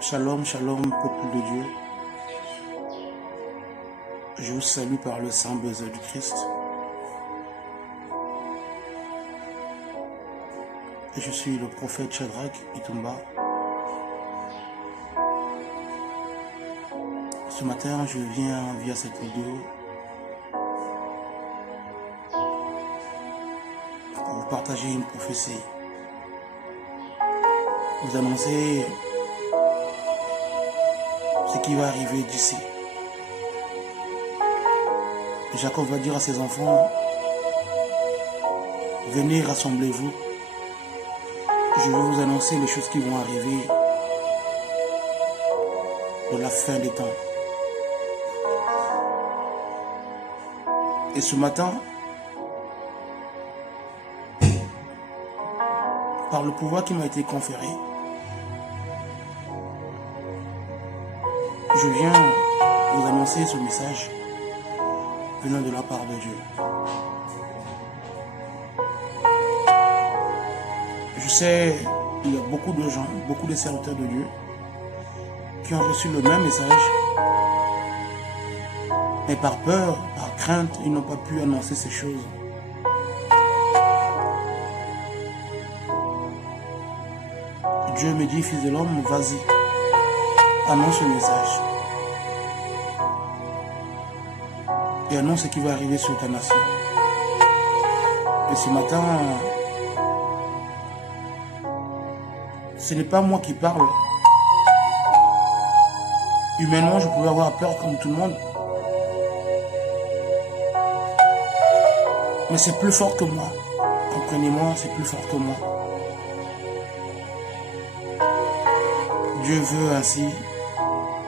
Shalom, shalom, peuple de Dieu. Je vous salue par le sang baiser du Christ. Et je suis le prophète Shadrach Itumba. Ce matin, je viens via cette vidéo pour vous partager une prophétie. Vous annoncer ce qui va arriver d'ici. Jacob va dire à ses enfants, venez, rassemblez-vous. Je vais vous annoncer les choses qui vont arriver de la fin des temps. Et ce matin, par le pouvoir qui m'a été conféré, je viens vous annoncer ce message venant de la part de Dieu. Je sais, il y a beaucoup de gens, beaucoup de serviteurs de Dieu qui ont reçu le même message, mais par peur, par crainte, ils n'ont pas pu annoncer ces choses. Dieu me dit, fils de l'homme, vas-y, annonce le message. Et annonce ce qui va arriver sur ta nation. Et ce matin, ce n'est pas moi qui parle. Humainement, je pouvais avoir peur comme tout le monde. Mais c'est plus fort que moi. Comprenez-moi, c'est plus fort que moi. Dieu veut ainsi,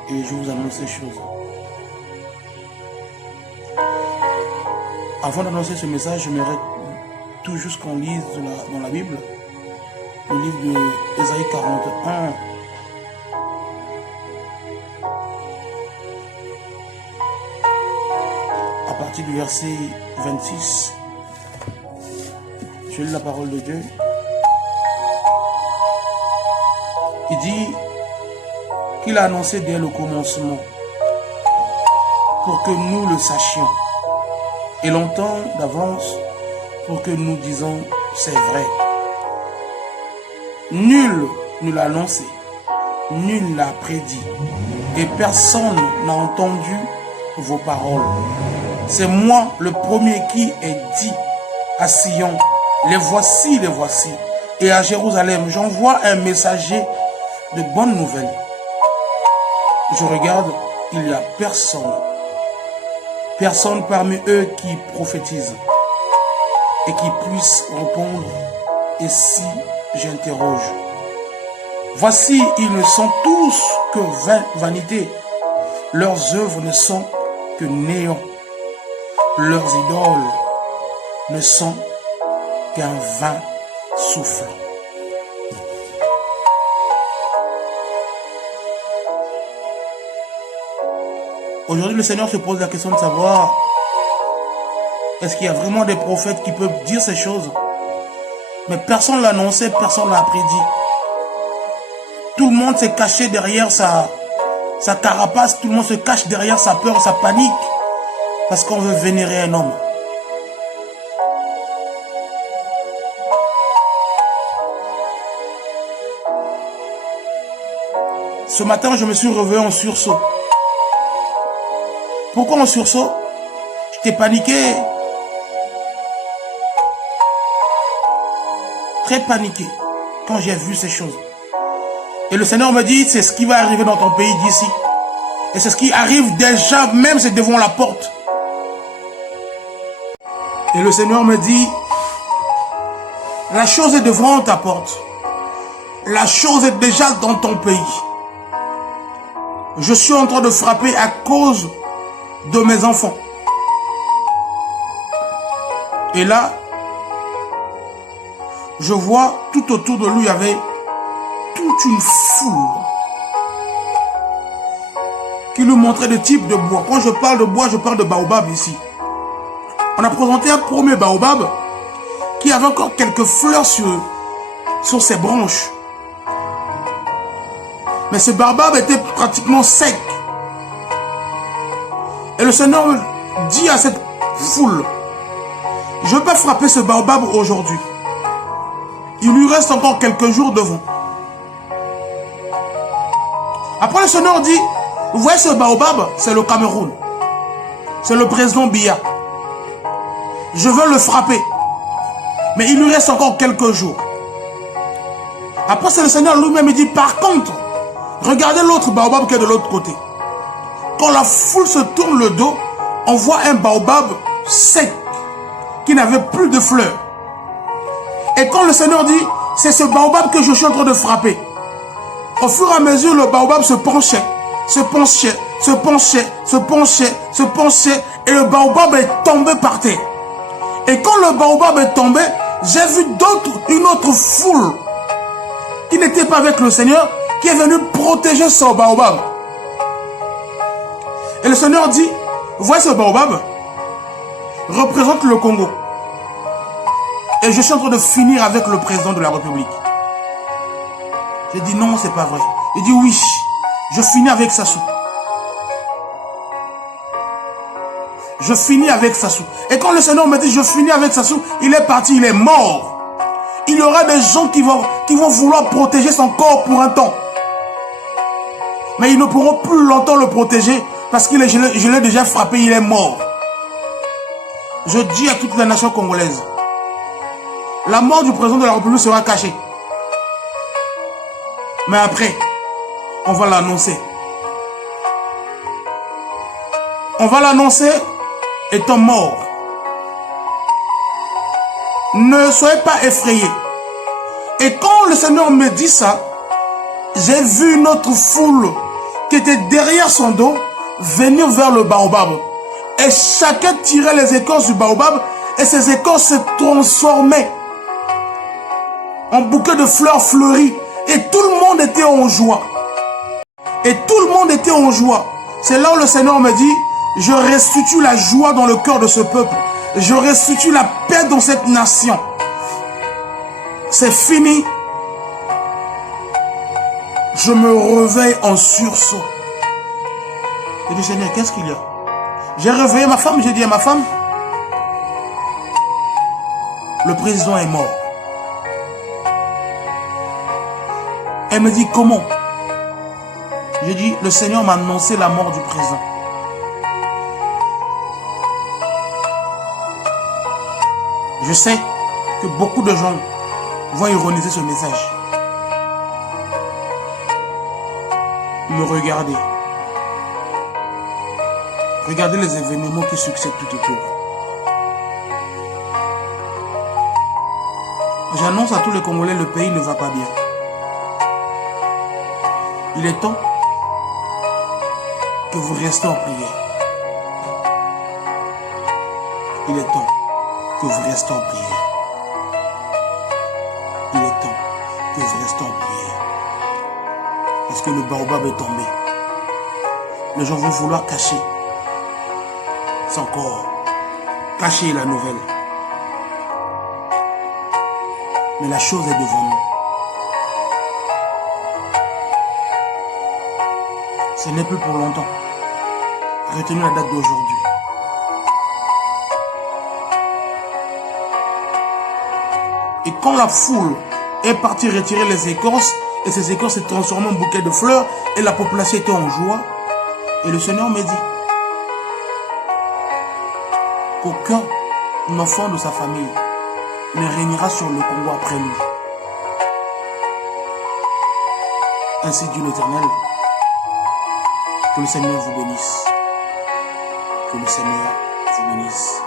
et je vous annonce ces choses. Avant d'annoncer ce message, j'aimerais tout juste qu'on lise dans la Bible, le livre de Ésaïe 41. À partir du verset 26, je lis la parole de Dieu. Il dit qu'il a annoncé dès le commencement pour que nous le sachions. Et longtemps d'avance pour que nous disons c'est vrai. Nul ne l'a annoncé, nul l'a prédit, et personne n'a entendu vos paroles. C'est moi le premier qui ai dit à Sion, les voici, et à Jérusalem, j'envoie un messager de bonnes nouvelles. Je regarde, il n'y a personne. Personne parmi eux qui prophétise et qui puisse répondre. Et si j'interroge, voici, ils ne sont tous que vanité. Leurs œuvres ne sont que néant. Leurs idoles ne sont qu'un vain souffle. Aujourd'hui, le Seigneur se pose la question de savoir est-ce qu'il y a vraiment des prophètes qui peuvent dire ces choses? Mais personne ne l'a annoncé, personne ne l'a prédit. Tout le monde s'est caché derrière sa carapace, tout le monde se cache derrière sa peur, sa panique, parce qu'on veut vénérer un homme. Ce matin, je me suis réveillé en sursaut. Pourquoi en sursaut? J'étais paniqué. Très paniqué quand j'ai vu ces choses. Et le Seigneur me dit, c'est ce qui va arriver dans ton pays d'ici. Et c'est ce qui arrive déjà, même c'est devant la porte. Et le Seigneur me dit, la chose est devant ta porte. La chose est déjà dans ton pays. Je suis en train de frapper à cause de mes enfants. Et là, je vois tout autour de lui, il y avait toute une foule qui lui montrait des types de bois. Quand je parle de bois, je parle de baobab ici. On a présenté un premier baobab qui avait encore quelques fleurs sur ses branches. Mais ce baobab était pratiquement sec. Et le Seigneur dit à cette foule, je ne vais pas frapper ce baobab aujourd'hui. Il lui reste encore quelques jours devant. Après le Seigneur dit, vous voyez ce baobab, c'est le Cameroun. C'est le président Biya. Je veux le frapper. Mais il lui reste encore quelques jours. Après, c'est le Seigneur lui-même dit, par contre, regardez l'autre baobab qui est de l'autre côté. Quand la foule se tourne le dos, on voit un baobab sec, qui n'avait plus de fleurs. Et quand le Seigneur dit, c'est ce baobab que je suis en train de frapper. Au fur et à mesure, le baobab se penchait, se penchait, se penchait, se penchait, se penchait, et le baobab est tombé par terre. Et quand le baobab est tombé, j'ai vu une autre foule qui n'était pas avec le Seigneur, qui est venue protéger son baobab. Et le Seigneur dit, voici ce baobab représente le Congo. Et je suis en train de finir avec le président de la République. J'ai dit non, c'est pas vrai. Il dit oui, je finis avec Sassou. Je finis avec Sassou. Et quand le Seigneur me dit je finis avec Sassou, il est parti, il est mort. Il y aura des gens qui vont vouloir protéger son corps pour un temps. Mais ils ne pourront plus longtemps le protéger parce que je l'ai déjà frappé, il est mort. Je dis à toute la nation congolaise, la mort du président de la République sera cachée. Mais après, on va l'annoncer. On va l'annoncer étant mort. Ne soyez pas effrayés. Et quand le Seigneur me dit ça, j'ai vu une autre foule qui était derrière son dos venir vers le baobab. Et chacun tirait les écorces du baobab et ces écorces se transformaient en bouquets de fleurs fleuries. Et tout le monde était en joie. Et tout le monde était en joie. C'est là où le Seigneur me dit, je restitue la joie dans le cœur de ce peuple. Je restitue la paix dans cette nation. C'est fini. Je me réveille en sursaut. J'ai dit, Seigneur, qu'est-ce qu'il y a? J'ai réveillé ma femme, j'ai dit à ma femme, le président est mort. Elle me dit, comment? J'ai dit, le Seigneur m'a annoncé la mort du président. Je sais que beaucoup de gens vont ironiser ce message. Me regardez. Regardez les événements qui succèdent tout autour. J'annonce à tous les Congolais, le pays ne va pas bien. Il est temps que vous restez en prière. Il est temps que vous restez en prière. Il est temps que vous restez en prière. Parce que le baobab est tombé. Les gens vont vouloir cacher son corps, cacher la nouvelle. Mais la chose est devant nous. Ce n'est plus pour longtemps. Retenez la date d'aujourd'hui. Et quand la foule est partie retirer les écorces, et ces écorces se transforment en bouquet de fleurs, et la population était en joie, et le Seigneur me dit qu'aucun enfant de sa famille ne régnera sur le Congo après lui. Ainsi dit l'Éternel. Que le Seigneur vous bénisse. Que le Seigneur vous bénisse.